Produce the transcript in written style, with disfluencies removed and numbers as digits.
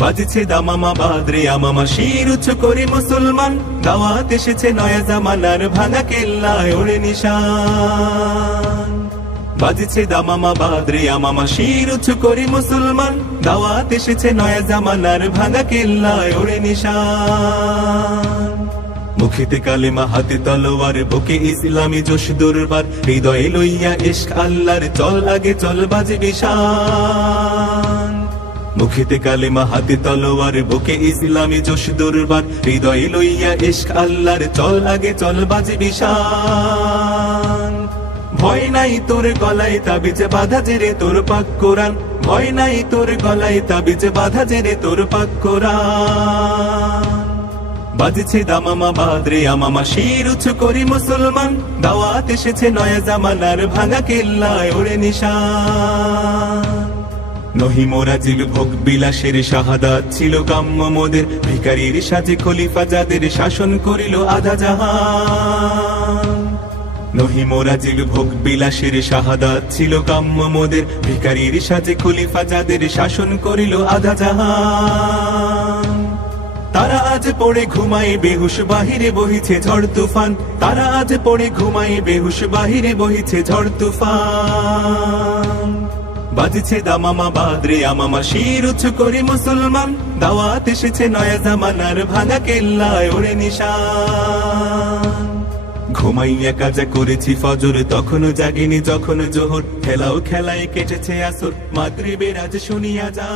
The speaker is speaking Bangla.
বাজছে দামামা বাদরে আমামা শির উঁচু করে মুসলমান, দাওয়াত এসেছে নয়া জামানার ভাঙা কেল্লায় ওড়ে নিশান। বাজছে দামামা বাদরে আমামা শির উঁচু করে মুসলমান, দাওয়াত এসেছে নয়া জামানার ভাঙা কেল্লায় ওড়ে নিশান। মুখেতে কালেমা হাতে তলোয়ার, বুকে ইসলামী জোশ দুর্বার, হৃদয়ে লইয়া ইশক আল্লাহর চল আগে চল বাজে বিশান। মুখেতে কালেমা হাতে তলোয়ার, বুকে ইসলামী জোশ দুর্বার, হৃদয়ে লইয়া ইশক আল্লাহর চল আগে চল বাজে বিশান। ভয় নাই তোর গলায় তাবিজ বাঁধা জেরে তোর পাক কোরআন, ভয় নাই তোর গলায় তাবিজ বাঁধা জেরে তোর পাক কোরআন। বাজছে দামামা বাদরে আমামা শির উঁচু করি মুসলমান, দাওয়াত এসেছে নয়া জামানার ভাঙা কেল্লায় ওড়ে নিশান। নহি মোরা জিল ভোগ বিলাসের শাহাদাত ছিল কাম্য মোদের, ভিখারির সাজে খলিফা যাদের শাসন করিল আধা জাহান। নহি মোরা জিল ভোগ বিলাসের শাহাদাত ছিল কাম্য মোদের, ভিখারির সাজে খলিফা যাদের শাসন করিল আধা জাহান। তারা আজ পড়ে ঘুমায় বেহুশ, বাহিরে বহিছে ঝড় তুফান, তারা আজ পড়ে ঘুমায় বেহুশ, বাহিরে বহিছে ঝড় তুফান। বাজছে দামামা বাদরে আমামা শির উঁচু করে মুসলমান, দাওয়াত এসেছে নয়া জামানার ভাঙা কেল্লায় ওড়ে নিশান। ঘুমাইয়া কাজা করেছি ফজর, তখনও জাগিনি যখন জোহর, খেলাও খেলায় কেটেছে আসর, মাগরিবের আজ শুনিয়া যা।